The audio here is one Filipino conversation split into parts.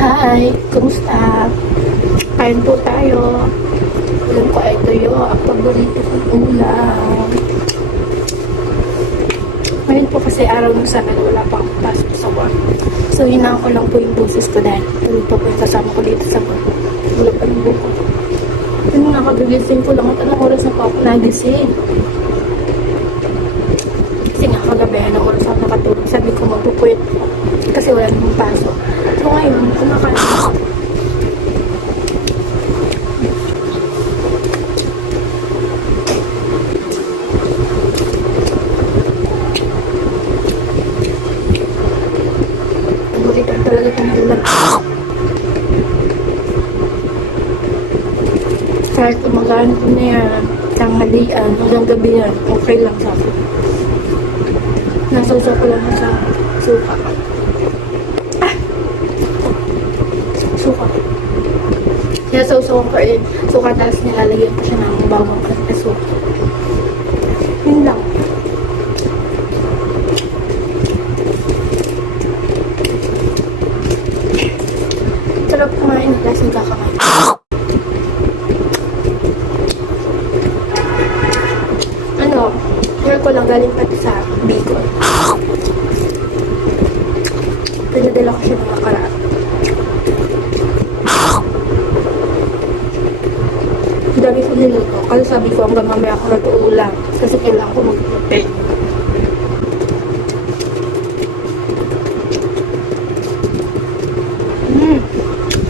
Hi! Kumusta? Kain po tayo. Alam ko ay tuyo. Ang paborito kong ulam. Ngayon po kasi araw ng Sabado, wala pa akong pasok sa work. So, hinaan ko lang po yung boses ko dahil tuloy pa po yung kasama ko dito sa work. Wala pa yung buko. Yun nga, kagagising ko lang at anong oras na po ako nagising. Kasi nga kagabi, anong oras ako nakatulog. Sabi ko magpupuyat po kasi wala namang pasok. So ngayon, kumakain ako. Paborito talaga itong ulam. Kahit umagaan ko na yan, tanghalian, hanggang gabi yan, okay lang sa akin. Nasawsaw ko lang sa suka. Suka. Kaya sausaw ko rin. Suka, tapos nilalagyan ko siya ng bawang at suka. Yun lang. Sarap kumain, tapos nagkakamay. Ano, hear ko lang galing pati sa Bicol. Pinadala ko siya ng nakaraan. Ang dami ko niluto. Kasi sabi ko hanggang mamaya ako nag-uulam. Kasi kailangan ko mag-prepare.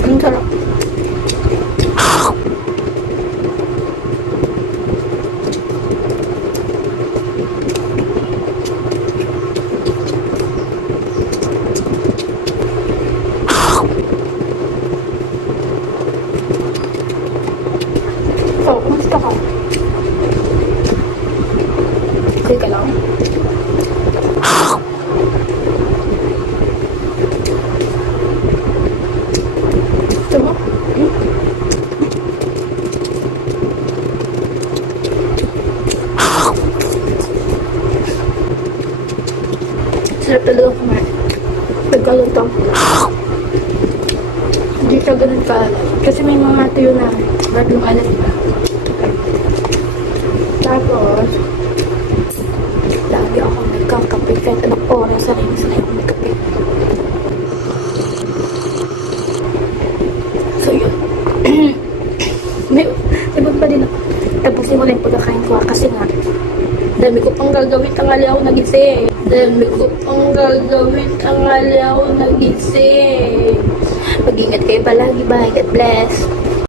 Ang sarap. So, kumusta ka? Okay ka lang? Gusto mo? Sarap talaga kumain. Pagkaluto. Hindi siya ganun kaalat. Kasi may mga tuyo na batlong alat na. Tapos, lagi ako nagkakape. Kahit anong oras, sanay ako nagkape. So, yun. May pa din ako. Tapusin mo na yung pagkakain ko kasi nga, dami ko pang gagawin tanghali ako nagising. Dami ko pang gagawin tanghali ako nagising. Mag-ingat kayo palagi. Bye. God bless.